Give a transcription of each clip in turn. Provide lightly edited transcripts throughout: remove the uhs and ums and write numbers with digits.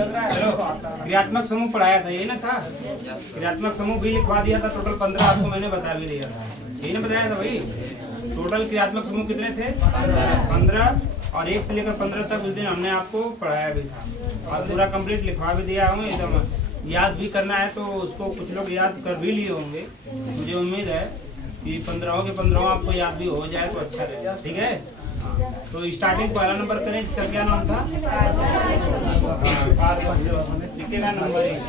Hello, क्रियात्मक समूह पढ़ाया था, यही ना था? क्रियात्मक समूह भी लिखवा दिया था, टोटल 15 आपको मैंने बता भी दिया था, यही ना बताया था भाई? टोटल क्रियात्मक समूह कितने थे? 15, और 1 से लेकर 15 तक उस दिन हमने आपको पढ़ाया भी था, और पूरा कंप्लीट लिखवा भी दिया हूँ। एकदम याद भी करना है तो उसको कुछ लोग याद कर भी लिए होंगे, मुझे उम्मीद है कि 15 के 15 आपको याद भी हो जाए तो अच्छा रहेगा, ठीक है? तो स्टार्टिंग पहला नंबर करें, जिसका क्या नाम था? लिखेगा नंबर 1।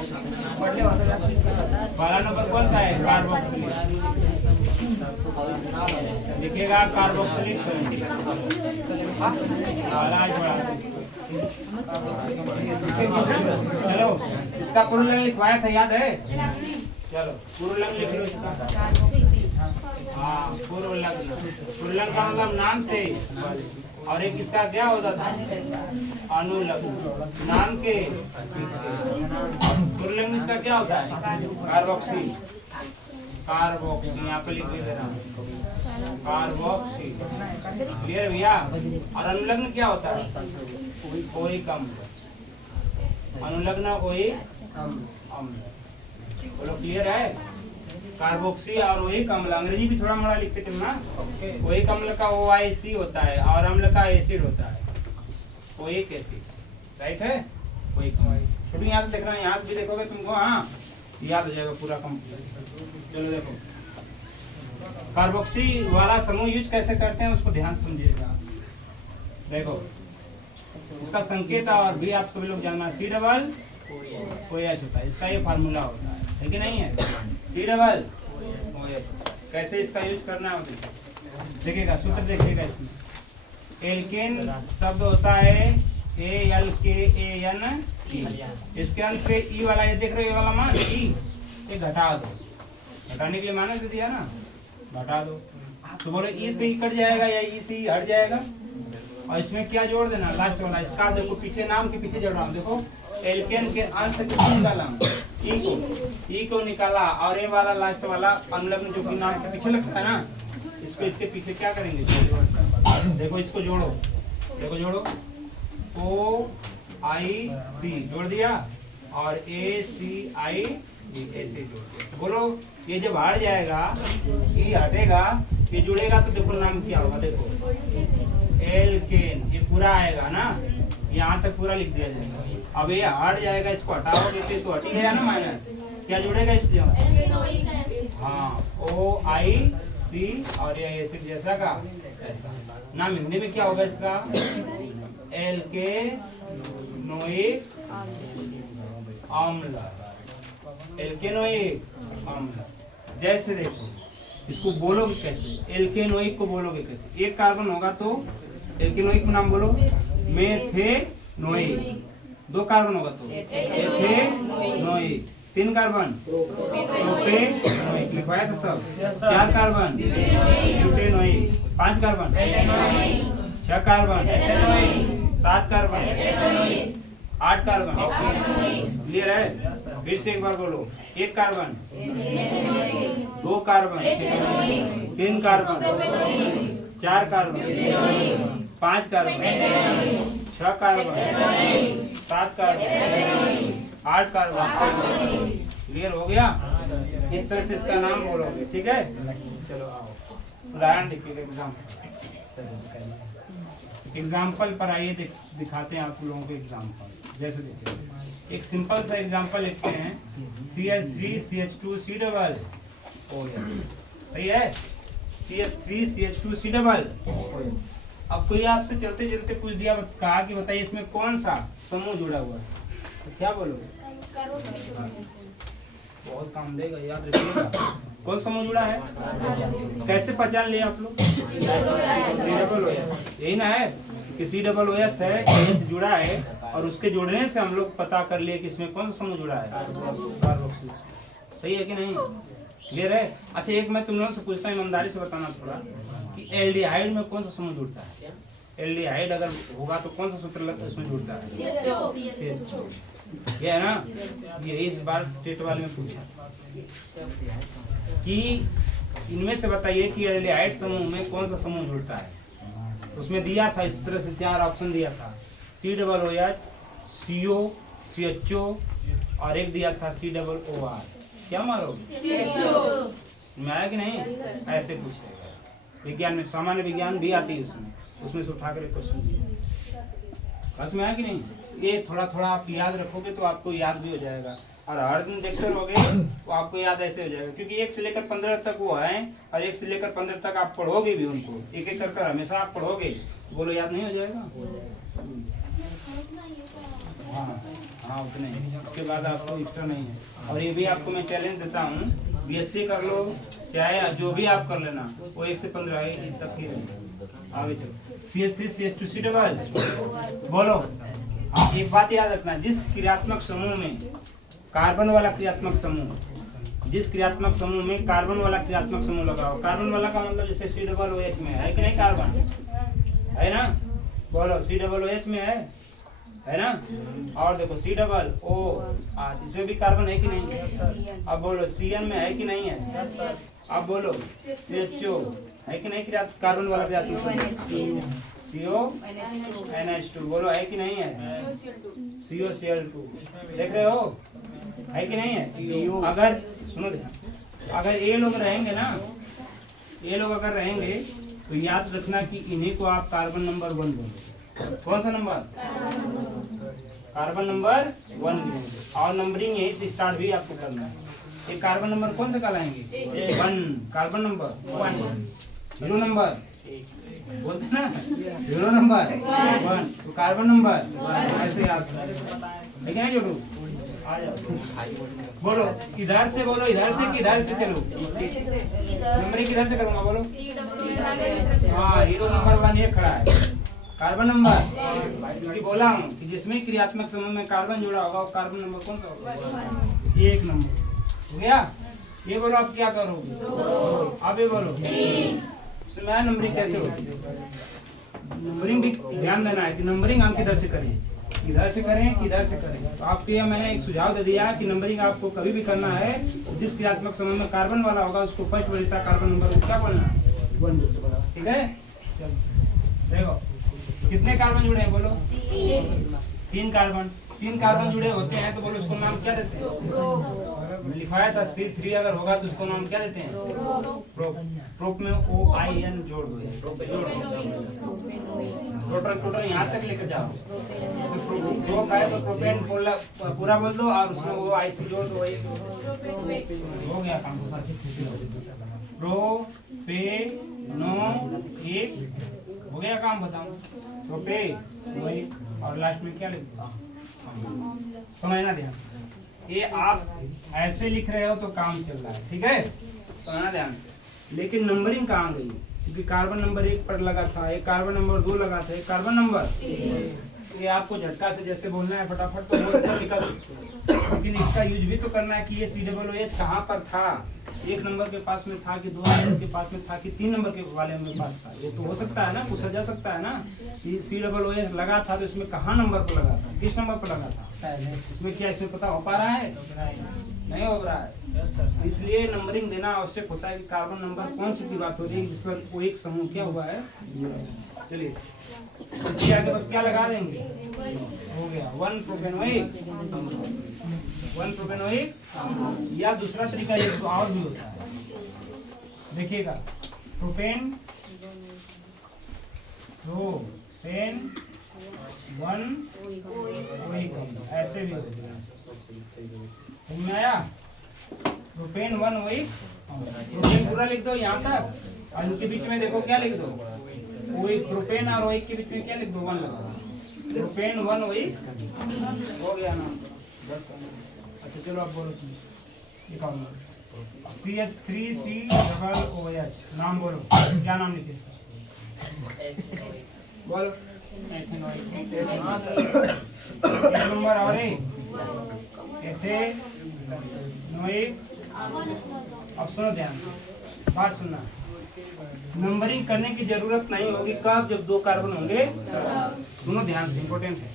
पहला नंबर कौन सा है? कार्बोक्सिलिक। लिखेगा कार्बोक्सिलिक। चलो, इसका पूर्ण लंग लिखवाया था, याद है? चलो पूर्ण लंग लिख लो इसका। हाँ, पूर्व लग्न। पूर्व लग्न का मतलब नाम से, और एक इसका क्या होता था? अनुलग्न, नाम के पूर्व लग्न। इसका क्या होता है? कार्बोक्सी। कार्बोक्सी यहाँ पे लिख देना, कार्बोक्सी। क्लियर भैया? और अनुलग्न क्या होता है? कोई कम। अनुलग्न कोई अम्ल। बोलो क्लियर है? कार्बोक्सी और वही अम्ल, अंग्रेजी भी थोड़ा मोड़ा लिखते चलना। वही अम्ल का OIC होता है और अम्ल का एसिड होता है, ओइक एसिड, राइट है? वही छोटी यहाँ से देख रहा है, यहाँ भी देखोगे तुमको, हाँ याद हो जाएगा पूरा कंप्लीट। चलो देखो, कार्बोक्सी वाला समूह यूज कैसे करते हैं उसको ध्यान समझिएगा। देखो इसका संकेत और भी आप सभी लोग जानना, C डबल OH होता है, इसका ये फार्मूला होता है कि नहीं है? C double OH। कैसे इसका यूज करना है देखिएगा, सूत्र देखिएगा। इसमें एल्केन शब्द होता है ALKAN, इसके अंत से E वाला, ये देख रहे हो ये वाला मान E, ये घटा दो, घटाने के लिए माना दे दिया ना, घटा दो। तो बोलो E से E कट जाएगा या E से E हट जाएगा, और इसमें क्या जोड़ देना? लास्ट वाला। इसका देखो पीछे, नाम के पीछे जोड़ रहा हूँ, देखो एल्केन के अंश से किसको निकाला? E को निकाला, और ये वाला लास्ट वाला अनुलग्न जो कि नाम के पीछे लगता है ना, इसको इसके पीछे क्या करेंगे? देखो इसको जोड़ो, देखो जोड़ो, OIC जोड़ दिया और ACI ऐसे जोड़ दिया। बोलो ये जब हट जाएगा, E हटेगा, ये जुड़ेगा तो देखो नाम क्या होगा? देखो एल्केन, ये पूरा आएगा ना, यहाँ तक पूरा लिख दिया जाएगा। अब ये हट जाएगा, इसको हटाओगे तो हट ही गया ना माइनस, क्या जुड़ेगा इसके? हाँ, OIC और ये एसिड जैसा का ऐसा। नाम हिंदी में क्या होगा इसका? एल्केनोइक अम्ल। एल्केनोइक अम्ल। जैसे देखो इसको बोलोगे कैसे? एल्केनोइक को बोलोगे कैसे? एक कार्बन होगा तो एल्केनोइक में नाम बोलो मेथेनोइक। 2 कार्बन होगा तो एथेनोइक। 3 कार्बन प्रोपेनोइक, लिखवाया था सब। 4 carbon butanoic. 5 carbon 6 carbon 7 carbon 8 carbon. Clear है? फिर से एक बार बोलो, 1 carbon 2 carbon 3 carbon 4 carbon 5 carbon 6 carbon 7 carbon 8 carbon. Clear हो गया? इस तरह से इसका नाम बोलोगे, ठीक है? चलो आओ उदाहरण देखिए, एग्जाम्पल पर आइए, दिखाते हैं आप लोगों को एग्जाम्पल। जैसे देखिए एक सिंपल सा एग्जाम्पल लिखते हैं, CH3CH2C डबल OH, सही है? CH3CH2C double OH। अब कोई आपसे चलते चलते पूछ दिया, कहा कि बताइए इसमें कौन सा समूह जुड़ा हुआ है, तो क्या बोलोगे? बहुत काम देगा, याद रखिएगा। कौन समूह जुड़ा है? कैसे पहचान लिया आप लोग? C डबल OH, यही ना है कि C डबल OH है, OH जुड़ा है, और उसके जुड़ने से हम लोग पता कर लिए कि इसमें कौन सा समूह जुड़ा है? कार्बोक्सिल। सही है कि नहीं? क्लियर है? अच्छा एक मैं तुम लोगों से पूछता हूँ, ईमानदारी से बताना थोड़ा, कि एल्डिहाइड में कौन सा समूह जुड़ता है? एल्डिहाइड अगर होगा तो कौन सा सूत्र इसमें जुड़ता है? ये है ना, ये इस बार टेट वाले में पूछा कि इनमें से बताइए कि एल्डिहाइड समूह में कौन सा समूह जुड़ता है। तो उसमें दिया था इस तरह से 4 ऑप्शन दिया था, C double OH, CO, CHO और एक दिया था COOR। क्या मारोगे? में आया कि नहीं? ऐसे पूछेगा। विज्ञान में सामान्य विज्ञान भी आती है, उसमें से उठा कर क्वेश्चन बस में आया कि नहीं। ये थोड़ा थोड़ा आप याद रखोगे तो आपको याद भी हो जाएगा, और हर दिन देखते रहोगे तो आपको याद ऐसे हो जाएगा, क्योंकि 1 से लेकर 15 तक वो है, और 1 से लेकर 15 तक आप पढ़ोगे भी उनको, एक एक कर हमेशा आप पढ़ोगे। बोलो याद नहीं हो जाएगा? हाँ हाँ, उतने ही, उसके बाद आपको एक्स्ट्रा नहीं है। और ये भी आपको मैं चैलेंज देता हूँ, BSc कर लो चाहे जो भी आप कर लेना, वो 1 से 15 तक ही रहेगा। आगे चलो, CH3 CH2 C डबल बोलो। हाँ, एक बात याद रखना, जिस क्रियात्मक समूह में कार्बन वाला क्रियात्मक समूह, जिस क्रियात्मक समूह में कार्बन वाला क्रियात्मक समूह लगाओ, कार्बन वाला का मतलब जैसे COOH में है कि नहीं, कार्बन है ना, बोलो COOH में है ना। और देखो COO इसमें भी कार्बन है कि नहीं, अब बोलो CN में है कि नहीं है, अब बोलो CHO है कि नहीं, कार्बन वाला क्रियात्मक समूह, CONH2 बोलो है कि नहीं है, COCl2 देख रहे हो, है कि नहीं है। अगर सुनो ध्यान, अगर ये लोग रहेंगे ना, ये लोग अगर रहेंगे तो याद रखना कि इन्हीं को आप कार्बन नंबर 1 बोलोगे। कौन सा नंबर? कार्बन नंबर 1 बोलोगे, और नंबरिंग यही से स्टार्ट भी आपको करना है। ये कार्बन नंबर कौन से कहलाएंगे? 1, कार्बन नंबर 1, हीरो नंबर बोलते ना, हीरो नंबर 1, तो कार्बन नंबर ऐसे याद है क्या जोड़ू। आ जाओ, बोलो इधर से, बोलो इधर से कि इधर से, चलो नंबरिंग किधर से करूंगा, बोलो। हाँ, हीरो नंबर 1 ये खड़ा है, कार्बन नंबर, क्योंकि बोला हूँ कि जिसमें क्रियात्मक समूह में कार्बन जुड़ा होगा वो कार्बन नंबर कौन सा होगा? 1 नंबर हो गया। ये बोलो आप क्या करोगे, अब ये बोलो मैं नंबरिंग कैसे होती है। नंबरिंग भी ध्यान देना है कि नंबरिंग हम किधर से करें, इधर से करें कि इधर से करें। तो आपके यहाँ मैंने एक सुझाव दे दिया कि नंबरिंग आपको कभी भी करना है, जिस क्रियात्मक समूह में कार्बन वाला होगा उसको फर्स्ट वरीयता कार्बन नंबर क्या बोलना है, 1, ठीक है। देखो कितने कार्बन जुड़े हैं, बोलो 3 कार्बन, 3 कार्बन जुड़े होते हैं तो बोलो उसको नाम क्या देते हैं, लिखवाया था C3 अगर होगा तो उसको नाम क्या देते हैं, प्रोप। प्रोप में OIN जोड़ दो, टोटल यहाँ तक लेकर जाओ। प्रोप है तो प्रोपेन पूरा बोल दो, और उसमें OIC जोड़ दो, हो गया काम। हो गया काम, बताओ प्रोपेन, और लास्ट में क्या लिख दो, समझना ध्यान। ये आप ऐसे लिख रहे हो तो काम चल रहा है, ठीक है, समझना ध्यान। लेकिन नंबरिंग कहाँ गई, क्योंकि कार्बन नंबर 1 पर लगा था, एक कार्बन नंबर 2 लगा था, एक कार्बन नंबर, ये आपको झटका से जैसे बोलना है फटाफट तो वो निकल सकते हो, लेकिन इसका यूज भी तो करना है कि ये COOH कहाँ पर था, 1 नंबर के पास में था कि 2 नंबर के पास में था कि 3 नंबर के वाले में पास था। ये तो हो सकता है ना, पूछा जा सकता है ना कि COOH लगा था तो इसमें कहाँ नंबर पर लगा था, किस नंबर पर लगा था, इसमें क्या इसमें पता हो पा रहा है, नहीं हो रहा है। इसलिए नंबरिंग देना आवश्यक होता है कि कार्बन नंबर कौन सी की बात हो रही है, जिस पर वो एक समूह क्या हुआ है। चलिए इसके आगे बस क्या लगा देंगे, हो गया 1 प्रोपेनोइक, 1 प्रोपेनोइक। या दूसरा तरीका ये तो और भी होता है, देखिएगा प्रोपेन 1 ऐसे भी होता है, समझ में आया। प्रोपेन 1 OH, प्रोपेन पूरा लिख दो यहाँ तक, और इनके बीच में देखो क्या लिख दो, OH, प्रोपेन और OH के बीच में क्या लिख दो, 1 लगा, प्रोपेन 1 OH हो गया ना, बस। अच्छा चलो आप बोलो CH3COOH, नाम बोलो, क्या नाम लिखे इसका, बोलो। एक नंबर और एथेनोइक। अब सुनो ध्यान, बात सुनना, नंबरिंग करने की जरूरत नहीं होगी, कब, जब 2 कार्बन होंगे। सुनो ध्यान से, इंपॉर्टेंट है,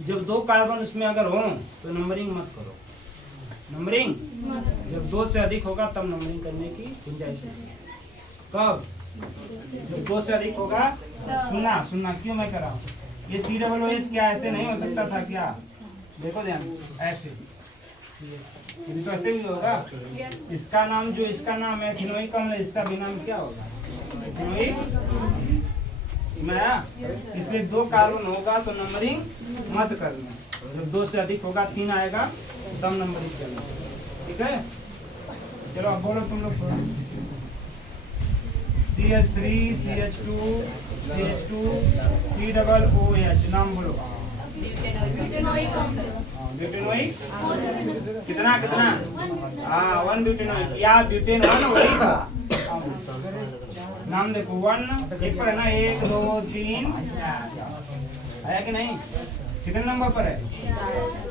जब 2 कार्बन उसमें अगर हो तो नंबरिंग मत करो। नंबरिंग जब 2 से अधिक होगा तब नंबरिंग करने की गुंजाइश है। कब, जब 2 से अधिक होगा। सुनना क्यों मैं कर रहा हूँ, ये COOH क्या ऐसे नहीं हो सकता था क्या, देखो ध्यान, ऐसे ये तो ऐसे भी होगा। इसका नाम जो इसका नाम है एथिनोइक अम्ल, इसका भी नाम क्या होगा? एथिनोइक मैं, इसलिए 2 कार्बन होगा तो नंबरिंग मत करना, जब 2 से अधिक होगा 3 आएगा तब नंबरिंग करना, ठीक है। चलो अब बोलो तुम लोग थोड़ा। CH3 CH2 CH2 COOH नाम बोलो। ब्यूटेनोइक कितना कितना? हाँ 1 ब्यूटेनोइक या ब्यूटेन 1 वही का नाम देखो। 1 एक पर है ना, 1 2 3 आया कि नहीं? कितने नंबर पर है?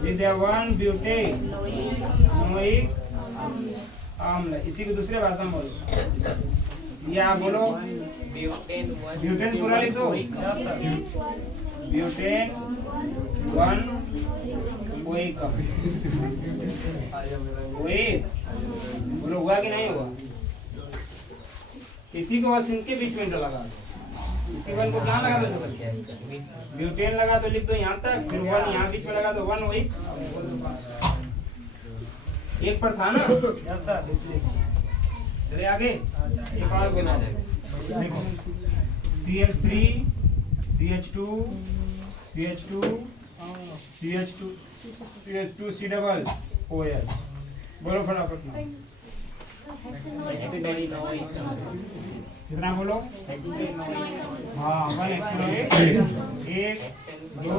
1 ब्यूटेनोइक अम्ल। इसी को दूसरे भाषा में बोलो, या बोलो ब्यूटेन पूरा लिख दो। ब्यूटेन 1 OH बोलो, हुआ कि नहीं हुआ? इसी को बस इनके बीच में लगा दो, इसी 1 को कहाँ लगा दो? ब्यूटेन लगा तो लिख दो यहाँ तक, फिर 1 यहाँ बीच में लगा दो, 1 OH। एक पर था ना? Yes sir. चले आगे, एक और बोला CH3 CH2 CH2 CH2 CH2 C double OH बोलो फटाफट। कितना बोलो? हाँ 1 एक्सोनोइक 1 2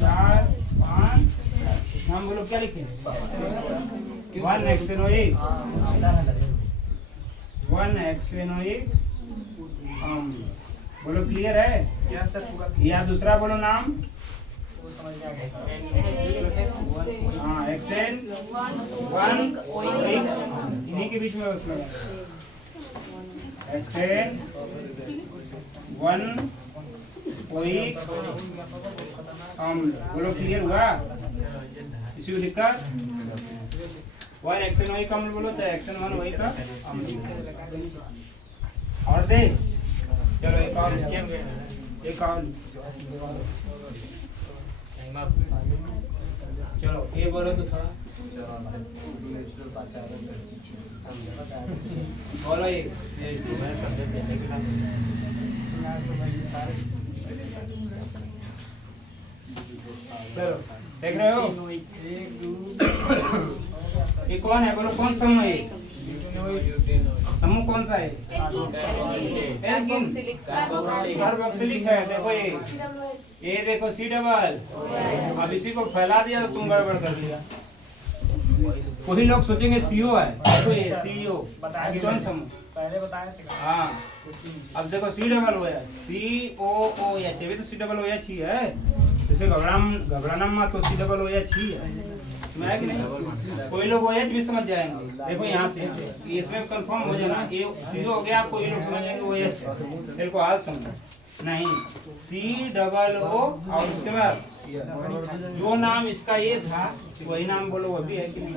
4 5 नाम बोलो, क्या लिखे? 1 एक्सोनोइक 1 एक्सोनोइक बोलो, क्लियर है? क्या सर पूरा? या दूसरा बोलो नाम। हाँ एक्सेन 1 इन्हीं के बीच में बस लगा एक्सेन 1 OH अम्ल। बोलो क्लियर हुआ? इसी को दिक्कत 1 एक्सेनोइक अम्ल बोलो तो एक्सेन 1 OH का अम्ल। और दे चलो एक और चलो ये बोलो तो थोड़ा बोलो ये चलो देख रहे हो? ये कौन है बोलो? कौन समूह है? समूह कौन सा है? कार्बोक्सिलिक है। देखो ये देखो C डबल। अब इसी को फैला दिया तो तुम गड़बड़ कर दिया। कोई लोग सोचेंगे CO है, देखो ये CO कौन समूह पहले बताए थे। हाँ अब देखो C डबल OH COOH, अभी तो C डबल OH ही है, जैसे घबराना मत, तो C डबल OH ही है, समझा कि नहीं? कोई लोग OH भी समझ जाएंगे। देखो यहाँ से इसमें कंफर्म हो जाना, ये CO हो गया, कोई लोग समझ लेंगे OH है, फिर को हाल समझो नहीं C डबल O और उसके बाद जो नाम इसका ये था वही नाम बोलो, वो भी है कि नहीं?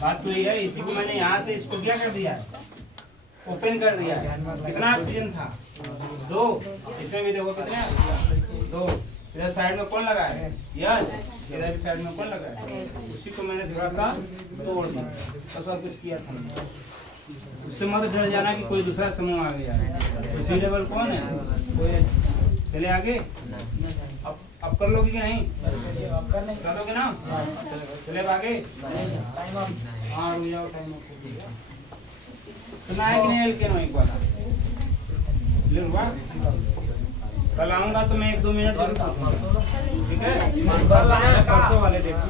बात तो ये है। इसी को मैंने यहाँ से इसको क्या कर दिया? ओपन कर दिया। कितना ऑक्सीजन था? 2। इसमें भी देखो कितने? 2। इधर साइड में कौन लगा है? यस। इधर भी साइड में कौन लगा है? उसी को मैंने थोड़ा सा तोड़ दिया, तो सब कुछ किया था। उससे मत डर जाना कि कोई दूसरा समूह आ गया। तो C डबल कौन है? OH। चले आगे। अब कर लोगे कि नहीं? कर दोगे ना? चले आगे। हाँ रुक जाओ, टाइम सुना है कि नहीं? एल्केनोइक वाला क्लियर हुआ? कल आऊंगा तो मैं 1-2 मिनट जरूर पूछूंगा, ठीक है? परसों वाले देखो।